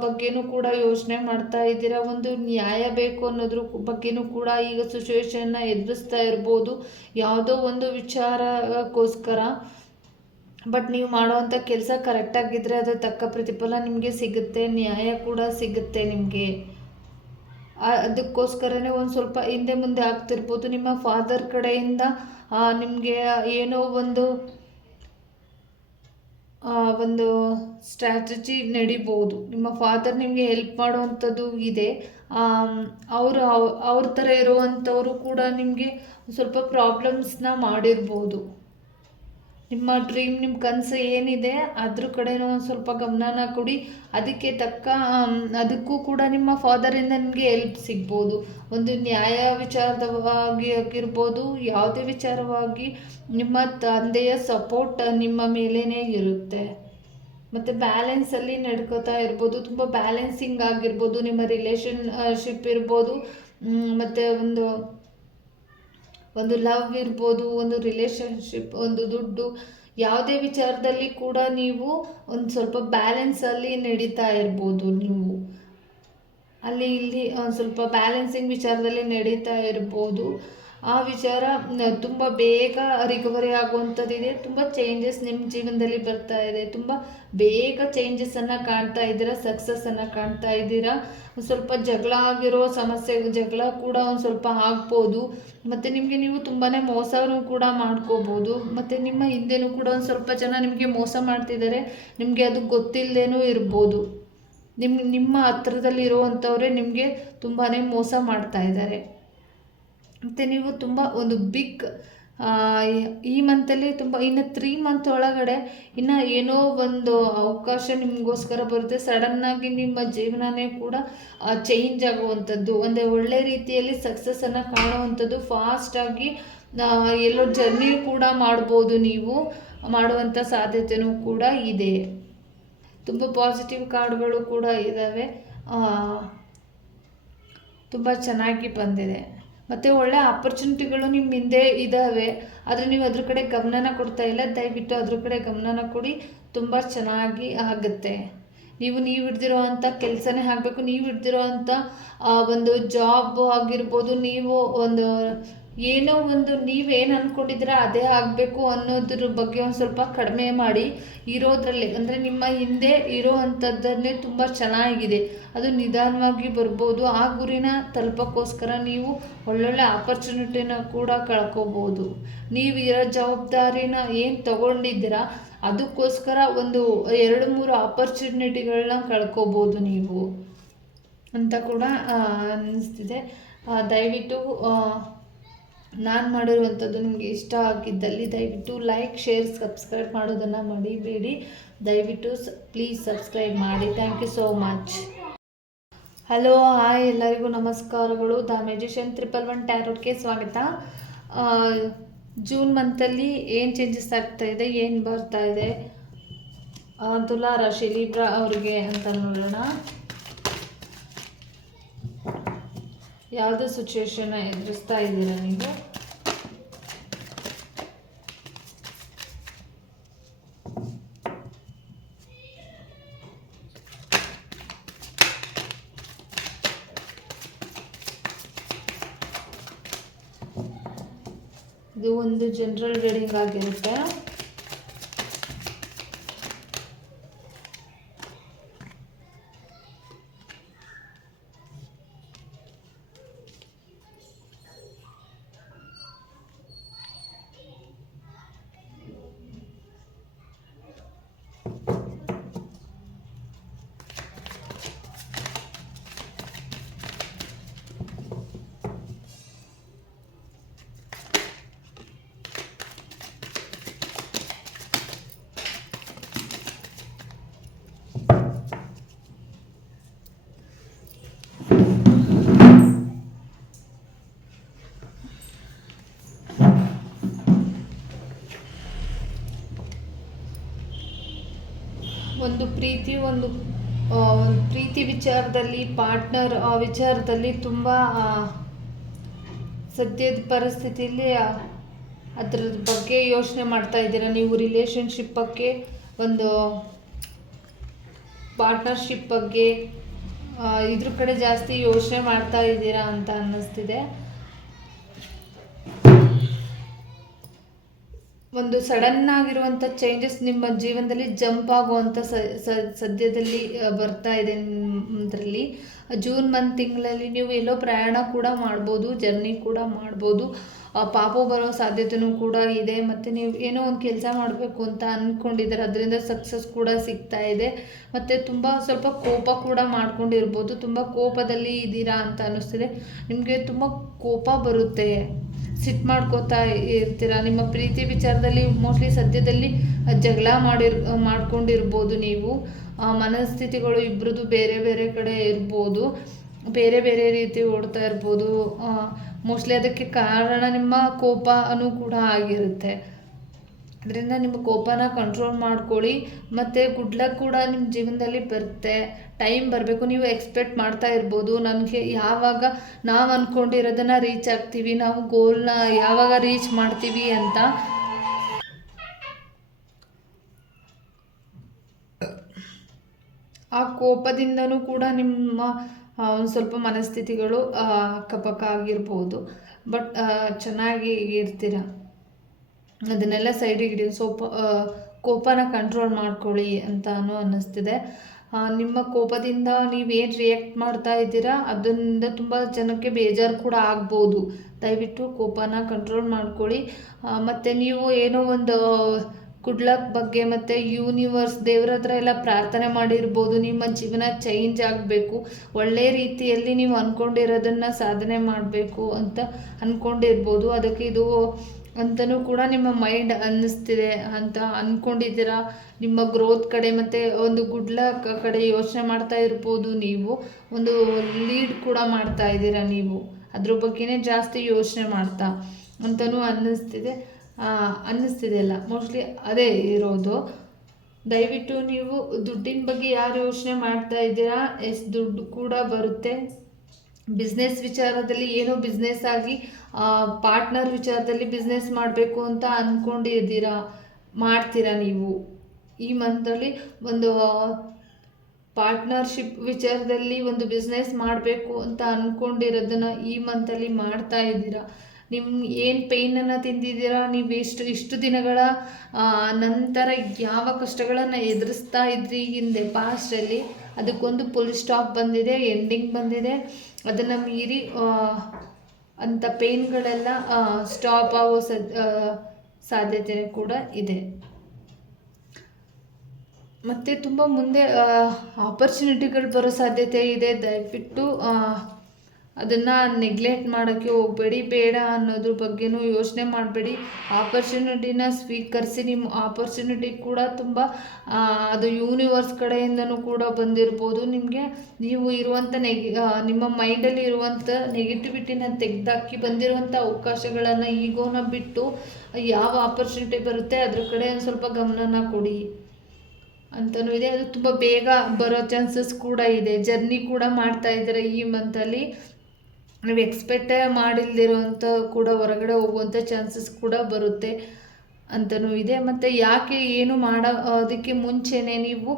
ಬಗ್ಗೆನೂ ಕೂಡ ಯೋಚನೆ ಮಾಡ್ತಾ ಇದ್ದೀರಾ? ಒಂದು ನ್ಯಾಯ ಬೇಕು ಅನ್ನೋದ್ರ ಬಗ್ಗೆನೂ ಕೂಡ ಈಗ ಸಿಚುವೇಶನ್ನ ಎದುರಿಸ್ತಾ ಇರ್ಬೋದು. ಯಾವುದೋ ಒಂದು ವಿಚಾರಕ್ಕೋಸ್ಕರ ಬಟ್ ನೀವು ಮಾಡುವಂಥ ಕೆಲಸ ಕರೆಕ್ಟಾಗಿದ್ದರೆ ಅದು ತಕ್ಕ ಪ್ರತಿಫಲ ನಿಮಗೆ ಸಿಗುತ್ತೆ, ನ್ಯಾಯ ಕೂಡ ಸಿಗುತ್ತೆ ನಿಮಗೆ. ಅದಕ್ಕೋಸ್ಕರನೇ ಒಂದು ಸ್ವಲ್ಪ ಹಿಂದೆ ಮುಂದೆ ಆಗ್ತಿರ್ಬೋದು. ನಿಮ್ಮ ಫಾದರ್ ಕಡೆಯಿಂದ ನಿಮಗೆ ಏನೋ ಒಂದು ಒಂದು ಸ್ಟ್ರಾಟಜಿ ನಡಿಬೋದು. ನಿಮ್ಮ ಫಾದರ್ ನಿಮಗೆ ಹೆಲ್ಪ್ ಮಾಡುವಂಥದ್ದು ಇದೆ. ಅವರು ಅವ್ರ ಥರ ಇರುವಂಥವರು ಕೂಡ ನಿಮಗೆ ಸ್ವಲ್ಪ ಪ್ರಾಬ್ಲಮ್ಸ್ನ ಮಾಡಿರ್ಬೋದು. ನಿಮ್ಮ ಡ್ರೀಮ್ ನಿಮ್ಮ ಕನಸು ಏನಿದೆ, ಅದ್ರ ಕಡೆನೂ ಒಂದು ಸ್ವಲ್ಪ ಗಮನನ ಕೊಡಿ. ಅದಕ್ಕೆ ತಕ್ಕ ಅದಕ್ಕೂ ಕೂಡ ನಿಮ್ಮ ಫಾದರಿಂದ ನಿಮಗೆ ಹೆಲ್ಪ್ ಸಿಗ್ಬೋದು. ಒಂದು ನ್ಯಾಯ ವಿಚಾರವಾಗಿ ಆಗಿರ್ಬೋದು, ಯಾವುದೇ ವಿಚಾರವಾಗಿ ನಿಮ್ಮ ತಂದೆಯ ಸಪೋರ್ಟ್ ನಿಮ್ಮ ಮೇಲೇ ಇರುತ್ತೆ. ಮತ್ತು ಬ್ಯಾಲೆನ್ಸಲ್ಲಿ ನಡ್ಕೋತಾ ಇರ್ಬೋದು, ತುಂಬ ಬ್ಯಾಲೆನ್ಸಿಂಗ್ ಆಗಿರ್ಬೋದು, ನಿಮ್ಮ ರಿಲೇಷನ್ಶಿಪ್ ಇರ್ಬೋದು. ಮತ್ತು ಒಂದು ಒಂದು ಲವ್ ಇರ್ಬೋದು, ಒಂದು ರಿಲೇಷನ್ಶಿಪ್ ಒಂದು ದುಡ್ಡು, ಯಾವುದೇ ವಿಚಾರದಲ್ಲಿ ಕೂಡ ನೀವು ಒಂದು ಸ್ವಲ್ಪ ಬ್ಯಾಲೆನ್ಸಲ್ಲಿ ನಡೀತಾ ಇರ್ಬೋದು ನೀವು. ಅಲ್ಲಿ ಇಲ್ಲಿ ಒಂದು ಸ್ವಲ್ಪ ಬ್ಯಾಲೆನ್ಸಿಂಗ್ ವಿಚಾರದಲ್ಲಿ ನಡೀತಾ ಇರ್ಬೋದು. ಆ ವಿಚಾರ ತುಂಬ ಬೇಗ ರಿಕವರಿ ಆಗುವಂಥದ್ದಿದೆ. ತುಂಬ ಚೇಂಜಸ್ ನಿಮ್ಮ ಜೀವನದಲ್ಲಿ ಬರ್ತಾ ಇದೆ. ತುಂಬ ಬೇಗ ಚೇಂಜಸನ್ನು ಕಾಣ್ತಾ ಇದ್ದೀರಾ? ಸಕ್ಸಸ್ಸನ್ನು ಕಾಣ್ತಾ ಇದ್ದೀರಾ? ಸ್ವಲ್ಪ ಜಗಳ ಆಗಿರೋ ಸಮಸ್ಯೆ, ಜಗಳ ಕೂಡ ಒಂದು ಸ್ವಲ್ಪ ಆಗ್ಬೋದು. ಮತ್ತು ನಿಮಗೆ ನೀವು ತುಂಬಾ ಮೋಸನೂ ಕೂಡ ಮಾಡ್ಕೋಬೋದು. ಮತ್ತು ನಿಮ್ಮ ಹಿಂದೆನೂ ಕೂಡ ಒಂದು ಸ್ವಲ್ಪ ಜನ ನಿಮಗೆ ಮೋಸ ಮಾಡ್ತಿದ್ದಾರೆ. ನಿಮಗೆ ಅದು ಗೊತ್ತಿಲ್ಲದೇನೂ ಇರ್ಬೋದು. ನಿಮ್ಮ ನಿಮ್ಮ ಹತ್ರದಲ್ಲಿ ಇರುವಂಥವರೇ ನಿಮಗೆ ತುಂಬಾ ಮೋಸ ಮಾಡ್ತಾ ಇದ್ದಾರೆ. ಮತ್ತು ನೀವು ತುಂಬ ಒಂದು ಬಿಗ್ ಈ ಮಂತಲ್ಲಿ ತುಂಬ, ಇನ್ನು ತ್ರೀ ಮಂತ್ ಒಳಗಡೆ ಇನ್ನು ಏನೋ ಒಂದು ಅವಕಾಶ ನಿಮಗೋಸ್ಕರ ಬರುತ್ತೆ. ಸಡನ್ನಾಗಿ ನಿಮ್ಮ ಜೀವನನೇ ಕೂಡ ಚೇಂಜ್ ಆಗುವಂಥದ್ದು, ಒಂದೇ ಒಳ್ಳೆ ರೀತಿಯಲ್ಲಿ ಸಕ್ಸಸ್ಸನ್ನು ಕಾಣುವಂಥದ್ದು. ಫಾಸ್ಟಾಗಿ ಎಲ್ಲೋ ಜರ್ನಿ ಕೂಡ ಮಾಡ್ಬೋದು ನೀವು. ಮಾಡುವಂಥ ಸಾಧ್ಯತೆಯೂ ಕೂಡ ಇದೆ. ತುಂಬ ಪಾಸಿಟಿವ್ ಕಾರ್ಡ್ಗಳು ಕೂಡ ಇದ್ದಾವೆ. ತುಂಬ ಚೆನ್ನಾಗಿ ಬಂದಿದೆ. ಮತ್ತು ಒಳ್ಳೆ ಆಪರ್ಚುನಿಟಿಗಳು ನಿಮ್ಮ ಹಿಂದೆ ಇದ್ದಾವೆ ಆದರೆ ನೀವು ಅದ್ರ ಕಡೆ ಗಮನನ ಕೊಡ್ತಾ ಇಲ್ಲ. ದಯವಿಟ್ಟು ಅದ್ರ ಕಡೆ ಗಮನನ ಕೊಡಿ. ತುಂಬ ಚೆನ್ನಾಗಿ ಆಗುತ್ತೆ. ನೀವು ನೀವು ಹಿಡ್ದಿರೋ ಅಂಥ ಕೆಲಸನೇ ಆಗಬೇಕು. ನೀವು ಹಿಡ್ದಿರೋ ಅಂಥ ಒಂದು ಜಾಬ್ ಆಗಿರ್ಬೋದು, ನೀವು ಒಂದು ಏನೋ ಒಂದು ನೀವೇನು ಅಂದ್ಕೊಂಡಿದ್ರೆ ಅದೇ ಆಗಬೇಕು ಅನ್ನೋದ್ರ ಬಗ್ಗೆ ಒಂದು ಸ್ವಲ್ಪ ಕಡಿಮೆ ಮಾಡಿ ಇರೋದ್ರಲ್ಲಿ, ಅಂದರೆ ನಿಮ್ಮ ಹಿಂದೆ ಇರೋ ಅಂಥದ್ದನ್ನೇ ತುಂಬ ಚೆನ್ನಾಗಿದೆ. ಅದು ನಿಧಾನವಾಗಿ ಬರ್ಬೋದು. ಆ ಗುರಿನ ತಲುಪೋಕ್ಕೋಸ್ಕರ ನೀವು ಒಳ್ಳೊಳ್ಳೆ ಆಪರ್ಚುನಿಟಿನ ಕೂಡ ಕಳ್ಕೋಬೋದು. ನೀವು ಇರೋ ಜವಾಬ್ದಾರಿನ ಏನು ತಗೊಂಡಿದ್ದೀರಾ, ಅದಕ್ಕೋಸ್ಕರ ಒಂದು ಎರಡು ಮೂರು ಆಪರ್ಚುನಿಟಿಗಳನ್ನ ಕಳ್ಕೊಬೋದು ನೀವು. ಅಂತ ಕೂಡ ಅನ್ನಿಸ್ತಿದೆ ದಯವಿಟ್ಟು ನಾನು ಮಾಡಿರುವಂಥದ್ದು ನಿಮಗೆ ಇಷ್ಟ ಆಗಿದ್ದಲ್ಲಿ ದಯವಿಟ್ಟು ಲೈಕ್ ಶೇರ್ ಸಬ್ಸ್ಕ್ರೈಬ್ ಮಾಡೋದನ್ನು ಮಡಿಬೇಡಿ ದಯವಿಟ್ಟು ಪ್ಲೀಸ್ ಸಬ್ಸ್ಕ್ರೈಬ್ ಮಾಡಿ. Thank you so much hello hi ಎಲ್ಲರಿಗೂ ನಮಸ್ಕಾರಗಳು. ದ ಮೆಜಿಷಿಯನ್ ತ್ರಿಪಲ್ ಒನ್ ಟ್ಯಾರೋಟ್ಗೆ ಸ್ವಾಗತ. ಜೂನ್ ಮಂತಲ್ಲಿ ಏನು ಚೇಂಜಸ್ ಆಗ್ತಾ ಇದೆ, ಏನು ಬರ್ತಾ ಇದೆ? ತುಲಾ ರಾಶಿ ಲೀಬ್ರಾ ಅವ್ರಿಗೆ ಅಂತ ನೋಡೋಣ. ಯಾವುದೇ ಸಿಚುವೇಶನ್ನ ಎದುರಿಸ್ತಾ ಇದ್ದೀರಾ ನೀವು? ಇದು ಒಂದು ಜನರಲ್ ರೀಡಿಂಗ್ ಆಗಿರುತ್ತೆ. ಒಂದು ಪ್ರೀತಿ ಒಂದು ಪ್ರೀತಿ ವಿಚಾರದಲ್ಲಿ, ಪಾರ್ಟ್ನರ್ ವಿಚಾರದಲ್ಲಿ ತುಂಬ ಸದ್ಯದ ಪರಿಸ್ಥಿತಿಯಲ್ಲಿ ಅದ್ರ ಬಗ್ಗೆ ಯೋಚನೆ ಮಾಡ್ತಾ ಇದ್ದೀರಾ? ನೀವು ರಿಲೇಷನ್ಶಿಪ್ ಬಗ್ಗೆ, ಒಂದು ಪಾರ್ಟ್ನರ್ಶಿಪ್ ಬಗ್ಗೆ ಇದ್ರ ಕಡೆ ಜಾಸ್ತಿ ಯೋಚನೆ ಮಾಡ್ತಾ ಇದ್ದೀರಾ ಅಂತ ಅನ್ನಿಸ್ತಿದೆ. ಒಂದು ಸಡನ್ ಆಗಿರುವಂಥ ಚೇಂಜಸ್ ನಿಮ್ಮ ಜೀವನದಲ್ಲಿ ಜಂಪ್ ಆಗುವಂಥ ಸದ್ಯದಲ್ಲಿ ಬರ್ತಾ ಇದೆ ನಿಮ್ಮದ್ರಲ್ಲಿ ಜೂನ್ ಮಂತ್ ತಿಂಗಳಲ್ಲಿ ನೀವು ಎಲ್ಲೋ ಪ್ರಯಾಣ ಕೂಡ ಮಾಡ್ಬೋದು ಜರ್ನಿ ಕೂಡ ಮಾಡ್ಬೋದು. ಪಾಪು ಬರೋ ಸಾಧ್ಯತೆನೂ ಕೂಡ ಇದೆ. ಮತ್ತು ನೀವು ಏನೋ ಒಂದು ಕೆಲಸ ಮಾಡಬೇಕು ಅಂತ ಅಂದ್ಕೊಂಡಿದ್ದಾರೆ ಅದರಿಂದ ಸಕ್ಸಸ್ ಕೂಡ ಸಿಗ್ತಾ ಇದೆ. ಮತ್ತು ತುಂಬ ಸ್ವಲ್ಪ ಕೋಪ ಕೂಡ ಮಾಡ್ಕೊಂಡಿರ್ಬೋದು. ತುಂಬ ಕೋಪದಲ್ಲಿ ಇದ್ದೀರಾ ಅಂತ ಅನ್ನಿಸ್ತಿದೆ. ನಿಮಗೆ ತುಂಬ ಕೋಪ ಬರುತ್ತೆ. ಸಿಟ್ಟು ಮಾಡ್ಕೋತಾ ಇರ್ತೀರ? ನಿಮ್ಮ ಪ್ರೀತಿ ವಿಚಾರದಲ್ಲಿ ಮೋಸ್ಟ್ಲಿ ಸದ್ಯದಲ್ಲಿ ಜಗಳ ಮಾಡಿರ್, ಮಾಡ್ಕೊಂಡಿರ್ಬೋದು ನೀವು. ಮನಸ್ಥಿತಿಗಳು ಇಬ್ಬರದು ಬೇರೆ ಬೇರೆ ಕಡೆ ಇರ್ಬೋದು. ಬೇರೆ ಬೇರೆ ರೀತಿ ಓಡ್ತಾ ಇರ್ಬೋದು. ಮೋಸ್ಟ್ಲಿ ಅದಕ್ಕೆ ಕಾರಣ ನಿಮ್ಮ ಕೋಪನೂ ಕೂಡ ಆಗಿರುತ್ತೆ. ಅದರಿಂದ ನಿಮ್ಮ ಕೋಪನ ಕಂಟ್ರೋಲ್ ಮಾಡ್ಕೊಳ್ಳಿ. ಮತ್ತು ಗುಡ್ ಲಕ್ ಕೂಡ ನಿಮ್ಮ ಜೀವನದಲ್ಲಿ ಬರುತ್ತೆ. ಟೈಮ್ ಬರಬೇಕು, ನೀವು ಎಕ್ಸ್ಪೆಕ್ಟ್ ಮಾಡ್ತಾ ಇರ್ಬೋದು. ನನಗೆ ಯಾವಾಗ ನಾವು ಅಂದ್ಕೊಂಡಿರೋದನ್ನು ರೀಚ್ ಆಗ್ತೀವಿ, ನಾವು ಗೋಲ್ನ ಯಾವಾಗ ರೀಚ್ ಮಾಡ್ತೀವಿ ಅಂತ. ಆ ಕೋಪದಿಂದನೂ ಕೂಡ ನಿಮ್ಮ ಒಂದು ಸ್ವಲ್ಪ ಮನಸ್ಥಿತಿಗಳು ಅಕ್ಕಪಕ್ಕ ಆಗಿರ್ಬೋದು ಬಟ್ ಚೆನ್ನಾಗಿ ಇರ್ತೀರ? ಅದನ್ನೆಲ್ಲ ಸೈಡಿಗೆ ಇಡಿ, ಸೋಪ ಕೋಪನ ಕಂಟ್ರೋಲ್ ಮಾಡ್ಕೊಳ್ಳಿ ಅಂತಾನು ಅನ್ನಿಸ್ತಿದೆ. ನಿಮ್ಮ ಕೋಪದಿಂದ ನೀವೇನು ರಿಯಾಕ್ಟ್ ಮಾಡ್ತಾ ಇದ್ದೀರಾ? ಅದರಿಂದ ತುಂಬ ಜನಕ್ಕೆ ಬೇಜಾರು ಕೂಡ ಆಗ್ಬೋದು. ದಯವಿಟ್ಟು ಕೋಪನ ಕಂಟ್ರೋಲ್ ಮಾಡ್ಕೊಳ್ಳಿ. ಮತ್ತು ನೀವು ಏನೋ ಒಂದು ಗುಡ್ ಲಕ್ ಬಗ್ಗೆ ಮತ್ತು ಯೂನಿವರ್ಸ್ ದೇವ್ರ ಹತ್ರ ಎಲ್ಲ ಪ್ರಾರ್ಥನೆ ಮಾಡಿರ್ಬೋದು. ನಿಮ್ಮ ಜೀವನ ಚೇಂಜ್ ಆಗಬೇಕು. ಒಳ್ಳೆ ರೀತಿಯಲ್ಲಿ ನೀವು ಅಂದ್ಕೊಂಡಿರೋದನ್ನು ಸಾಧನೆ ಮಾಡಬೇಕು ಅಂತ ಅಂದ್ಕೊಂಡಿರ್ಬೋದು ಅದಕ್ಕೆ ಇದು ಅಂತಲೂ ಕೂಡ ನಿಮ್ಮ ಮೈಂಡ್ ಅನ್ನಿಸ್ತಿದೆ ಅಂತ ಅಂದ್ಕೊಂಡಿದ್ದೀರಾ ನಿಮ್ಮ ಗ್ರೋತ್ ಕಡೆ ಮತ್ತು ಒಂದು ಗುಡ್ ಲಕ್ ಕಡೆ ಯೋಚನೆ ಮಾಡ್ತಾ ಇರ್ಬೋದು ನೀವು. ಒಂದು ಲೀಡ್ ಕೂಡ ಮಾಡ್ತಾ ಇದ್ದೀರಾ ನೀವು. ಅದ್ರ ಬಗ್ಗೆನೇ ಜಾಸ್ತಿ ಯೋಚನೆ ಮಾಡ್ತಾ ಅಂತಲೂ ಅನ್ನಿಸ್ತಿದೆ. ಆ, ಅನ್ನಿಸ್ತಿದೆ ಅಲ್ಲ ಮೋಸ್ಟ್ಲಿ ಅದೇ ಇರೋದು. ದಯವಿಟ್ಟು ನೀವು ದುಡ್ಡಿನ ಬಗ್ಗೆ ಯಾರು ಯೋಚನೆ ಮಾಡ್ತಾ ಇದ್ದೀರಾ? ಎಷ್ಟು ದುಡ್ಡು ಕೂಡ ಬರುತ್ತೆ. ಬಿಸ್ನೆಸ್ ವಿಚಾರದಲ್ಲಿ ಏನೋ ಬಿಸ್ನೆಸ್ ಆಗಿ ಪಾರ್ಟ್ನರ್ ವಿಚಾರದಲ್ಲಿ ಬಿಸ್ನೆಸ್ ಮಾಡಬೇಕು ಅಂತ ಅಂದ್ಕೊಂಡಿದ್ದೀರಾ ಮಾಡ್ತೀರಾ ನೀವು? ಈ ಮಂತಲ್ಲಿ ಒಂದು ಪಾರ್ಟ್ನರ್ಶಿಪ್ ವಿಚಾರದಲ್ಲಿ ಒಂದು ಬಿಸ್ನೆಸ್ ಮಾಡಬೇಕು ಅಂತ ಅಂದ್ಕೊಂಡಿರೋದನ್ನು ಈ ಮಂತಲ್ಲಿ ಮಾಡ್ತಾ ಇದ್ದೀರಾ? ನಿಮ್ಮ ಏನು ಪೇಯ್ನನ್ನು ತಿಂದಿದ್ದೀರಾ? ನೀವು ಎಷ್ಟು, ಇಷ್ಟು ದಿನಗಳ ನಂತರ ಯಾವ ಕಷ್ಟಗಳನ್ನು ಎದುರಿಸ್ತಾ ಇದ್ರಿ ಹಿಂದೆ ಪಾಸ್ಟಲ್ಲಿ ಅದಕ್ಕೊಂದು ಫುಲ್ ಸ್ಟಾಪ್ ಬಂದಿದೆ ಎಂಡಿಂಗ್ ಬಂದಿದೆ. ಅದನ್ನು ಮೀರಿ ಅಂಥ ಪೇಯ್ನ್ಗಳೆಲ್ಲ ಸ್ಟಾಪ್ ಆಗೋ ಸಾಧ್ಯತೆ ಕೂಡ ಇದೆ. ಮತ್ತು ತುಂಬ ಮುಂದೆ ಆಪರ್ಚುನಿಟಿಗಳು ಬರೋ ಸಾಧ್ಯತೆ ಇದೆ. ದಯವಿಟ್ಟು ಅದನ್ನು ನೆಗ್ಲೆಕ್ಟ್ ಮಾಡೋಕ್ಕೆ ಹೋಗಬೇಡಿ, ಬೇಡ ಅನ್ನೋದ್ರ ಬಗ್ಗೆನೂ ಯೋಚನೆ ಮಾಡಬೇಡಿ. ಆಪರ್ಚುನಿಟಿನ ಸ್ವೀಕರಿಸಿ ನಿಮ್ಮ ಆಪರ್ಚುನಿಟಿ ಕೂಡ ತುಂಬ ಅದು ಯೂನಿವರ್ಸ್ ಕಡೆಯಿಂದನೂ ಕೂಡ ಬಂದಿರ್ಬೋದು. ನಿಮಗೆ ನೀವು ಇರುವಂಥ ನೆಗೆ ನಿಮ್ಮ ಮೈಂಡಲ್ಲಿ ಇರುವಂಥ ನೆಗೆಟಿವಿಟಿನ ತೆಗೆದಾಕಿ ಬಂದಿರುವಂಥ ಅವಕಾಶಗಳನ್ನು ಈಗೋನ ಬಿಟ್ಟು ಯಾವ ಆಪರ್ಚುನಿಟಿ ಬರುತ್ತೆ ಅದ್ರ ಕಡೆ ಒಂದು ಸ್ವಲ್ಪ ಗಮನನ ಕೊಡಿ ಅಂತಲೂ ಇದೆ. ಅದು ತುಂಬ ಬೇಗ ಬರೋ ಚಾನ್ಸಸ್ ಕೂಡ ಇದೆ. ಜರ್ನಿ ಕೂಡ ಮಾಡ್ತಾ ಇದ್ದಾರೆ ಈ ಮಂತಲ್ಲಿ ನೀವು ಎಕ್ಸ್ಪೆಕ್ಟೇ ಮಾಡಿಲ್ದಿರೋಂಥ ಕೂಡ ಹೊರಗಡೆ ಹೋಗುವಂಥ ಚಾನ್ಸಸ್ ಕೂಡ ಬರುತ್ತೆ ಅಂತಲೂ ಇದೆ. ಮತ್ತು ಯಾಕೆ ಏನು ಮಾಡೋ, ಅದಕ್ಕೆ ಮುಂಚೆನೇ ನೀವು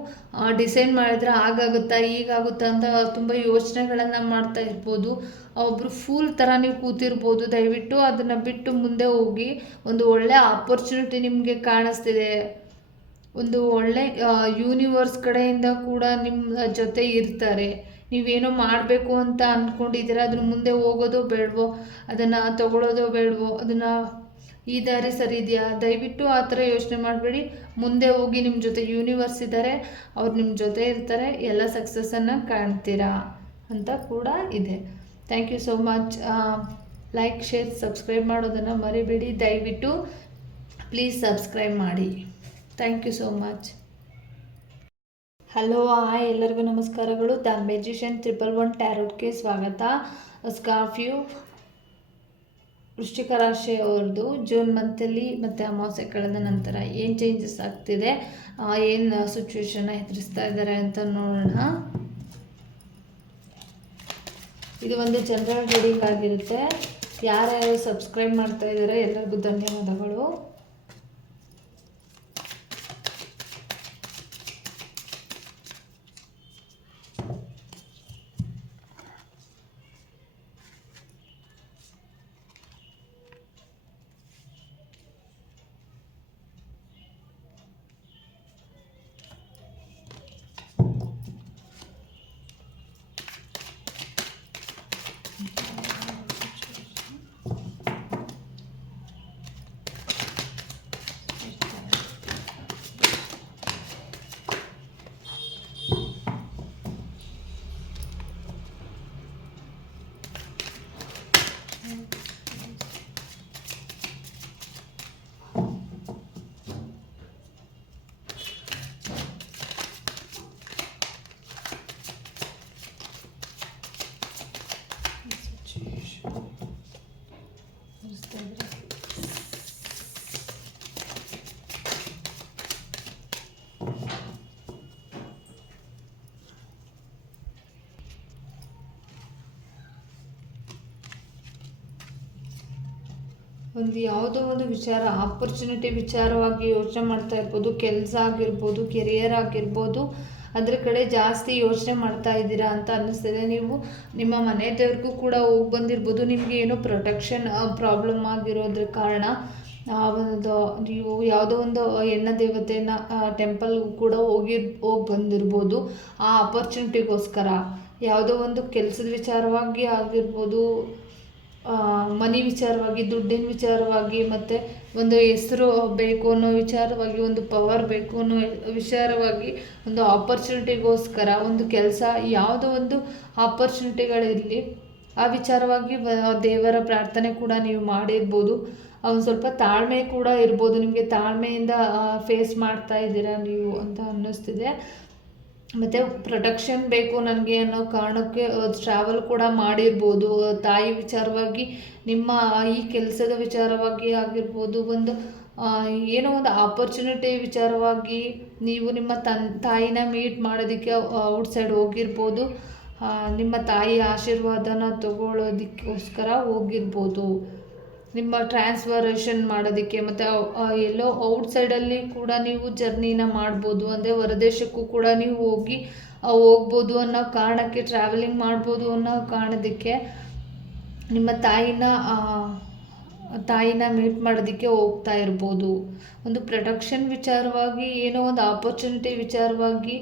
ಡಿಸೈಡ್ ಮಾಡಿದ್ರೆ ಆಗಾಗುತ್ತಾ ಈಗಾಗುತ್ತಾ ಅಂತ ತುಂಬ ಯೋಚನೆಗಳನ್ನು ಮಾಡ್ತಾ ಇರ್ಬೋದು. ಒಬ್ಬರು ಫೂಲ್ ಥರ ನೀವು ಕೂತಿರ್ಬೋದು. ದಯವಿಟ್ಟು ಅದನ್ನು ಬಿಟ್ಟು ಮುಂದೆ ಹೋಗಿ, ಒಂದು ಒಳ್ಳೆ ಆಪರ್ಚುನಿಟಿ ನಿಮಗೆ ಕಾಣಿಸ್ತಿದೆ. ಒಂದು ಒಳ್ಳೆ ಯೂನಿವರ್ಸ್ ಕಡೆಯಿಂದ ಕೂಡ ನಿಮ್ಮ ಜೊತೆ ಇರ್ತಾರೆ. ನೀವೇನೋ ಮಾಡಬೇಕು ಅಂತ ಅಂದ್ಕೊಂಡಿದ್ದೀರಾ ಅದ್ರ ಮುಂದೆ ಹೋಗೋದು ಬೇಡವೋ? ಅದನ್ನು ತಗೊಳ್ಳೋದು ಬೇಡವೋ? ಅದನ್ನು ಈ ದಾರಿ ಸರಿ ಇದೆಯಾ? ದಯವಿಟ್ಟು ಆ ಥರ ಯೋಚನೆ ಮಾಡಬೇಡಿ. ಮುಂದೆ ಹೋಗಿ ನಿಮ್ಮ ಜೊತೆ ಯೂನಿವರ್ಸ್ ಇದ್ದಾರೆ ಅವ್ರು ನಿಮ್ಮ ಜೊತೆ ಇರ್ತಾರೆ, ಎಲ್ಲ ಸಕ್ಸಸ್ಸನ್ನು ಕಾಣ್ತೀರಾ ಅಂತ ಕೂಡ ಇದೆ. Thank you so much like share subscribe ಮಾಡೋದನ್ನು ಮರಿಬೇಡಿ. ದಯವಿಟ್ಟು ಪ್ಲೀಸ್ ಸಬ್ಸ್ಕ್ರೈಬ್ ಮಾಡಿ. Thank you so much hello, hi ಎಲ್ಲರಿಗೂ ನಮಸ್ಕಾರಗಳು. ದ ಮೆಜಿಷಿಯನ್ ಟ್ರಿಪಲ್ ಒನ್ ಟ್ಯಾರೋಟ್ಗೆ ಸ್ವಾಗತ. ಸ್ಕಾರ್ಫ್ಯೂ ವೃಶ್ಚಿಕ ರಾಶಿ ಅವ್ರದ್ದು ಜೂನ್ ಮಂತಲ್ಲಿ ಮತ್ತು ಅಮಾವಾಸ್ಯೆ ಕಳೆದ ನಂತರ ಏನು ಚೇಂಜಸ್ ಆಗ್ತಿದೆ? ಏನು ಸಿಚುವೇಶನ್ನ ಎದುರಿಸ್ತಾ ಇದ್ದಾರೆ ಅಂತ ನೋಡೋಣ. ಇದು ಒಂದು ಜನರಲ್ ರೀಡಿಂಗ್ ಆಗಿರುತ್ತೆ. ಯಾರ್ಯಾರು ಸಬ್ಸ್ಕ್ರೈಬ್ ಮಾಡ್ತಾ ಇದ್ದಾರೆ ಎಲ್ಲರಿಗೂ ಧನ್ಯವಾದಗಳು. ಒಂದು ಯಾವುದೋ ಒಂದು ವಿಚಾರ ಆಪರ್ಚುನಿಟಿ ವಿಚಾರವಾಗಿ ಯೋಚನೆ ಮಾಡ್ತಾ ಇರ್ಬೋದು, ಕೆಲಸ ಆಗಿರ್ಬೋದು ಕೆರಿಯರ್ ಆಗಿರ್ಬೋದು, ಅದ್ರ ಕಡೆ ಜಾಸ್ತಿ ಯೋಚನೆ ಮಾಡ್ತಾ ಇದ್ದೀರಾ ಅಂತ ಅನ್ನಿಸ್ತಿದೆ. ನೀವು ನಿಮ್ಮ ಮನೆ ದೇವ್ರಿಗೂ ಕೂಡ ಹೋಗಿ ಬಂದಿರ್ಬೋದು. ನಿಮಗೆ ಏನೋ ಪ್ರೊಟೆಕ್ಷನ್ ಪ್ರಾಬ್ಲಮ್ ಆಗಿರೋದ್ರ ಕಾರಣ, ಆ, ಒಂದು ನೀವು ಯಾವುದೋ ಒಂದು ಹೆಣ್ಣ ದೇವತೆನ ಟೆಂಪಲ್ ಕೂಡ ಹೋಗಿ ಹೋಗಿ ಬಂದಿರ್ಬೋದು. ಆ ಅಪರ್ಚುನಿಟಿಗೋಸ್ಕರ ಯಾವುದೋ ಒಂದು ಕೆಲಸದ ವಿಚಾರವಾಗಿ ಆಗಿರ್ಬೋದು ಮನಿ ವಿಚಾರವಾಗಿ, ದುಡ್ಡಿನ ವಿಚಾರವಾಗಿ, ಮತ್ತು ಒಂದು ಹೆಸರು ಬೇಕು ಅನ್ನೋ ವಿಚಾರವಾಗಿ, ಒಂದು ಪವರ್ ಬೇಕು ಅನ್ನೋ ವಿಚಾರವಾಗಿ, ಒಂದು ಆಪರ್ಚುನಿಟಿಗೋಸ್ಕರ ಒಂದು ಕೆಲಸ, ಯಾವುದೋ ಒಂದು ಆಪರ್ಚುನಿಟಿಗಳಿರಲಿ ಆ ವಿಚಾರವಾಗಿ ದೇವರ ಪ್ರಾರ್ಥನೆ ಕೂಡ ನೀವು ಮಾಡಿರ್ಬೋದು. ಒಂದು ಸ್ವಲ್ಪ ತಾಳ್ಮೆ ಕೂಡ ಇರ್ಬೋದು. ನಿಮಗೆ ತಾಳ್ಮೆಯಿಂದ ಫೇಸ್ ಮಾಡ್ತಾ ಇದ್ದೀರಾ ನೀವು ಅಂತ ಅನ್ನಿಸ್ತಿದೆ. ಮತ್ತು ಪ್ರೊಟೆಕ್ಷನ್ ಬೇಕು ನನಗೆ ಅನ್ನೋ ಕಾರಣಕ್ಕೆ ಟ್ರಾವೆಲ್ ಕೂಡ ಮಾಡಿರ್ಬೋದು. ತಾಯಿ ವಿಚಾರವಾಗಿ, ನಿಮ್ಮ ಈ ಕೆಲಸದ ವಿಚಾರವಾಗಿ ಆಗಿರ್ಬೋದು, ಒಂದು ಏನೋ ಒಂದು ಆಪರ್ಚುನಿಟಿ ವಿಚಾರವಾಗಿ ನೀವು ನಿಮ್ಮ ತನ್, ತಾಯಿನ ಮೀಟ್ ಮಾಡೋದಕ್ಕೆ ಔಟ್ಸೈಡ್ ಹೋಗಿರ್ಬೋದು. ನಿಮ್ಮ ತಾಯಿ ಆಶೀರ್ವಾದನ ತಗೊಳ್ಳೋದಕ್ಕೋಸ್ಕರ ಹೋಗಿರ್ಬೋದು. ನಿಮ್ಮ ಟ್ರಾನ್ಸ್ಫರೇಷನ್ ಮಾಡೋದಕ್ಕೆ ಮತ್ತು ಎಲ್ಲೋ ಔಟ್ಸೈಡಲ್ಲಿ ಕೂಡ ನೀವು ಜರ್ನಿನ ಮಾಡ್ಬೋದು. ಅಂದರೆ ಹೊರದೇಶಕ್ಕೂ ಕೂಡ ನೀವು ಹೋಗಿ ಹೋಗ್ಬೋದು ಅನ್ನೋ ಕಾರಣಕ್ಕೆ ಟ್ರಾವೆಲಿಂಗ್ ಮಾಡ್ಬೋದು ಅನ್ನೋ ಕಾರಣದಕ್ಕೆ ನಿಮ್ಮ ತಾಯಿನ ತಾಯಿನ ಮೀಟ್ ಮಾಡೋದಕ್ಕೆ ಹೋಗ್ತಾ ಇರ್ಬೋದು. ಒಂದು ಪ್ರೊಡಕ್ಷನ್ ವಿಚಾರವಾಗಿ, ಏನೋ ಒಂದು ಆಪರ್ಚುನಿಟಿ ವಿಚಾರವಾಗಿ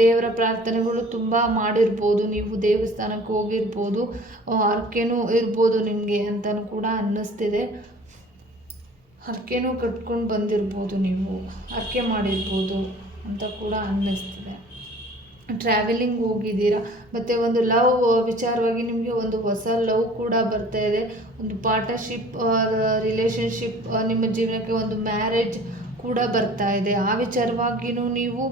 ದೇವರ ಪ್ರಾರ್ಥನೆಗಳು ತುಂಬ ಮಾಡಿರ್ಬೋದು. ನೀವು ದೇವಸ್ಥಾನಕ್ಕೆ ಹೋಗಿರ್ಬೋದು ಹರಕೆನೂ ಇರ್ಬೋದು ನಿಮಗೆ ಅಂತಲೂ ಕೂಡ ಅನ್ನಿಸ್ತಿದೆ. ಹರಕೆನೂ ಕಟ್ಕೊಂಡು ಬಂದಿರ್ಬೋದು ನೀವು, ಹರಕೆ ಮಾಡಿರ್ಬೋದು ಅಂತ ಕೂಡ ಅನ್ನಿಸ್ತಿದೆ. ಟ್ರಾವೆಲಿಂಗ್ ಹೋಗಿದ್ದೀರಾ? ಮತ್ತು ಒಂದು ಲವ್ ವಿಚಾರವಾಗಿ ನಿಮಗೆ ಒಂದು ಹೊಸ ಲವ್ ಕೂಡ ಬರ್ತಾ ಇದೆ. ಒಂದು ಪಾರ್ಟ್ನರ್ಶಿಪ್ ರಿಲೇಷನ್ಶಿಪ್ ನಿಮ್ಮ ಜೀವನಕ್ಕೆ ಒಂದು ಮ್ಯಾರೇಜ್ ಕೂಡ ಬರ್ತಾ ಇದೆ. ಆ ವಿಚಾರವಾಗಿಯೂ ನೀವು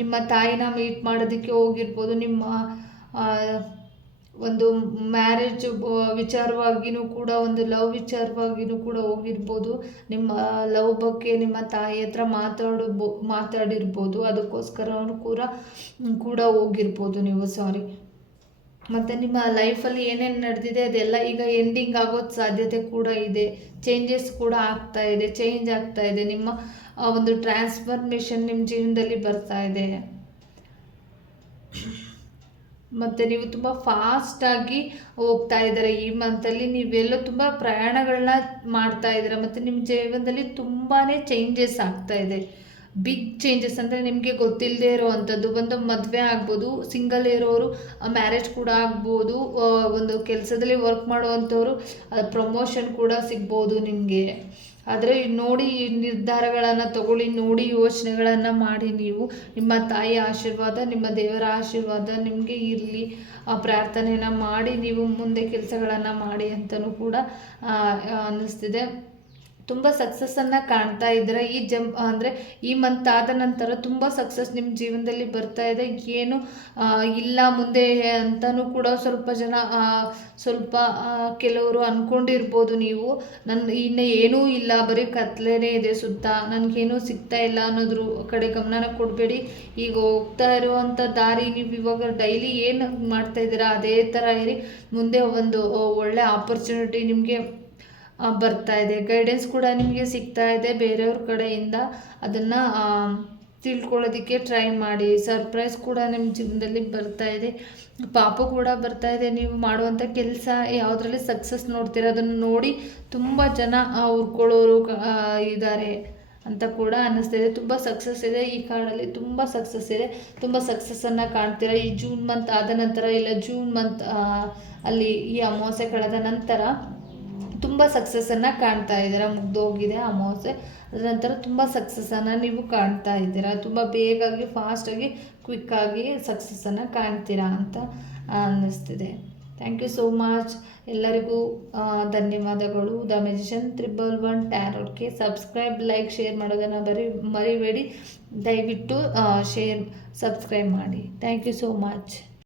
ನಿಮ್ಮ ತಾಯಿನ ಮೀಟ್ ಮಾಡೋದಕ್ಕೆ ಹೋಗಿರ್ಬೋದು, ನಿಮ್ಮ ಒಂದು ಮ್ಯಾರೇಜ್ ವಿಚಾರವಾಗಿಯೂ ಕೂಡ, ಒಂದು ಲವ್ ವಿಚಾರವಾಗಿಯೂ ಕೂಡ ಹೋಗಿರ್ಬೋದು. ನಿಮ್ಮ ಲವ್ ಬಗ್ಗೆ ನಿಮ್ಮ ತಾಯಿ ಹತ್ರ ಮಾತಾಡಬೋ, ಮಾತಾಡಿರ್ಬೋದು. ಅದಕ್ಕೋಸ್ಕರವೂ ಕೂಡ ಕೂಡ ಹೋಗಿರ್ಬೋದು ನೀವು ಸಾರಿ ಮತ್ತು ನಿಮ್ಮ ಲೈಫಲ್ಲಿ ಏನೇನು ನಡೆದಿದೆ, ಅದೆಲ್ಲ ಈಗ ಎಂಡಿಂಗ್ ಆಗೋದು ಸಾಧ್ಯತೆ ಕೂಡ ಇದೆ. ಚೇಂಜಸ್ ಕೂಡ ಆಗ್ತಾ ಇದೆ ಚೇಂಜ್ ಆಗ್ತಾ ಇದೆ. ನಿಮ್ಮ ಒಂದು ಟ್ರಾನ್ಸ್ಫರ್ಮೇಷನ್ ನಿಮ್ಮ ಜೀವನದಲ್ಲಿ ಬರ್ತಾ ಇದೆ. ಮತ್ತು ನೀವು ತುಂಬ ಫಾಸ್ಟಾಗಿ ಹೋಗ್ತಾ ಇದ್ದಾರೆ ಈ ಮಂತಲ್ಲಿ ನೀವೆಲ್ಲ ತುಂಬ ಪ್ರಯಾಣಗಳನ್ನ ಮಾಡ್ತಾ ಇದ್ದೀರ ಮತ್ತು ನಿಮ್ಮ ಜೀವನದಲ್ಲಿ ತುಂಬಾ ಚೇಂಜಸ್ ಆಗ್ತಾ ಇದೆ. ಬಿಗ್ ಚೇಂಜಸ್ ಅಂದರೆ ನಿಮಗೆ ಗೊತ್ತಿಲ್ಲದೆ ಇರೋವಂಥದ್ದು ಒಂದು ಮದುವೆ ಆಗ್ಬೋದು ಸಿಂಗಲ್ ಇರೋರು ಮ್ಯಾರೇಜ್ ಕೂಡ ಆಗ್ಬೋದು ಒಂದು ಕೆಲಸದಲ್ಲಿ ವರ್ಕ್ ಮಾಡುವಂಥವ್ರು ಪ್ರಮೋಷನ್ ಕೂಡ ಸಿಗ್ಬೋದು ನಿಮಗೆ. ಆದರೆ ನೋಡಿ ನಿರ್ಧಾರಗಳನ್ನು ತಗೊಳ್ಳಿ, ನೋಡಿ ಯೋಚನೆಗಳನ್ನು ಮಾಡಿ ನೀವು. ನಿಮ್ಮ ತಾಯಿ ಆಶೀರ್ವಾದ, ನಿಮ್ಮ ದೇವರ ಆಶೀರ್ವಾದ ನಿಮಗೆ ಇರಲಿ. ಪ್ರಾರ್ಥನೆಯನ್ನು ಮಾಡಿ ನೀವು ಮುಂದೆ ಕೆಲಸಗಳನ್ನು ಮಾಡಿ ಅಂತಲೂ ಕೂಡ ಅನ್ನಿಸ್ತಿದೆ ತುಂಬ ಸಕ್ಸಸ್ಸನ್ನು ಕಾಣ್ತಾ ಇದ್ದೀರ ಈ ಜಂಪ್ ಅಂದರೆ ಈ ಮಂತ್ ಆದ ನಂತರ ತುಂಬ ಸಕ್ಸಸ್ ನಿಮ್ಮ ಜೀವನದಲ್ಲಿ ಬರ್ತಾ ಇದೆ. ಏನು ಇಲ್ಲ ಮುಂದೆ ಅಂತಲೂ ಕೂಡ ಸ್ವಲ್ಪ ಜನ ಸ್ವಲ್ಪ ಕೆಲವರು ಅಂದ್ಕೊಂಡಿರ್ಬೋದು ನೀವು. ನನ್ನ ಇನ್ನು ಏನೂ ಇಲ್ಲ, ಬರೀ ಕತ್ಲೇನೇ ಇದೆ ಸುತ್ತ. ನನಗೇನೂ ಸಿಗ್ತಾ ಇಲ್ಲ ಅನ್ನೋದ್ರ ಕಡೆ ಗಮನನ ಕೊಡಬೇಡಿ. ಈಗ ಹೋಗ್ತಾ ಇರುವಂಥ ದಾರಿ, ನೀವು ಇವಾಗ ಡೈಲಿ ಏನು ಮಾಡ್ತಾ ಇದ್ದೀರಾ, ಅದೇ ಥರ ಇರಿ. ಮುಂದೆ ಒಂದು, ಒಳ್ಳೆ ಆಪರ್ಚುನಿಟಿ ನಿಮಗೆ ಬರ್ತಾ ಇದೆ. ಗೈಡೆನ್ಸ್ ಕೂಡ ನಿಮಗೆ ಸಿಗ್ತಾ ಇದೆ ಬೇರೆಯವ್ರ ಕಡೆಯಿಂದ. ಅದನ್ನು ತಿಳ್ಕೊಳ್ಳೋದಕ್ಕೆ ಟ್ರೈ ಮಾಡಿ. ಸರ್ಪ್ರೈಸ್ ಕೂಡ ನಿಮ್ಮ ಜೀವನದಲ್ಲಿ ಬರ್ತಾ ಇದೆ. ಪಾಪ ಕೂಡ ಬರ್ತಾ ಇದೆ. ನೀವು ಮಾಡುವಂಥ ಕೆಲಸ ಯಾವುದರಲ್ಲಿ ಸಕ್ಸಸ್ ನೋಡ್ತೀರ ಅದನ್ನು ನೋಡಿ ತುಂಬ ಜನ ಉರ್ಕೊಳ್ಳೋರು ಇದ್ದಾರೆ ಅಂತ ಕೂಡ ಅನ್ನಿಸ್ತಿದೆ ತುಂಬ ಸಕ್ಸಸ್ ಇದೆ. ಈ ಕಾರ್ಡಲ್ಲಿ ತುಂಬ ಸಕ್ಸಸ್ ಇದೆ. ತುಂಬ ಸಕ್ಸಸ್ಸನ್ನು ಕಾಣ್ತೀರಾ? ಈ ಜೂನ್ ಮಂತ್ ಆದ ನಂತರ ಇಲ್ಲ ಜೂನ್ ಮಂತ್ ಅಲ್ಲಿ ಈ ಅಮಾವಾಸ್ಯೆ ಕಳೆದ ನಂತರ ತುಂಬ ಸಕ್ಸಸ್ಸನ್ನು ಕಾಣ್ತಾ ಇದ್ದೀರಾ? ಮುಗ್ದೋಗಿದೆ ಅಮಾವಾಸ್ಯೆ ಅದರ ನಂತರ ತುಂಬ ಸಕ್ಸಸ್ಸನ್ನು ನೀವು ಕಾಣ್ತಾ ಇದ್ದೀರಾ? ತುಂಬ ಬೇಗಾಗಿ ಫಾಸ್ಟಾಗಿ ಕ್ವಿಕ್ಕಾಗಿ ಸಕ್ಸಸ್ಸನ್ನು ಕಾಣ್ತೀರಾ ಅಂತ ಅನ್ನಿಸ್ತಿದೆ. ಥ್ಯಾಂಕ್ ಯು ಸೋ ಮಚ್ ಎಲ್ಲರಿಗೂ ಧನ್ಯವಾದಗಳು. ದ ಮೆಜಿಷನ್ ತ್ರಿಬಲ್ ಒನ್ ಟ್ಯಾರೋಟ್ಗೆ ಸಬ್ಸ್ಕ್ರೈಬ್ ಲೈಕ್ ಶೇರ್ ಮಾಡೋದನ್ನು ಬರೀ, ಮರಿಬೇಡಿ. ದಯವಿಟ್ಟು ಶೇರ್ ಸಬ್ಸ್ಕ್ರೈಬ್ ಮಾಡಿ. Thank you so much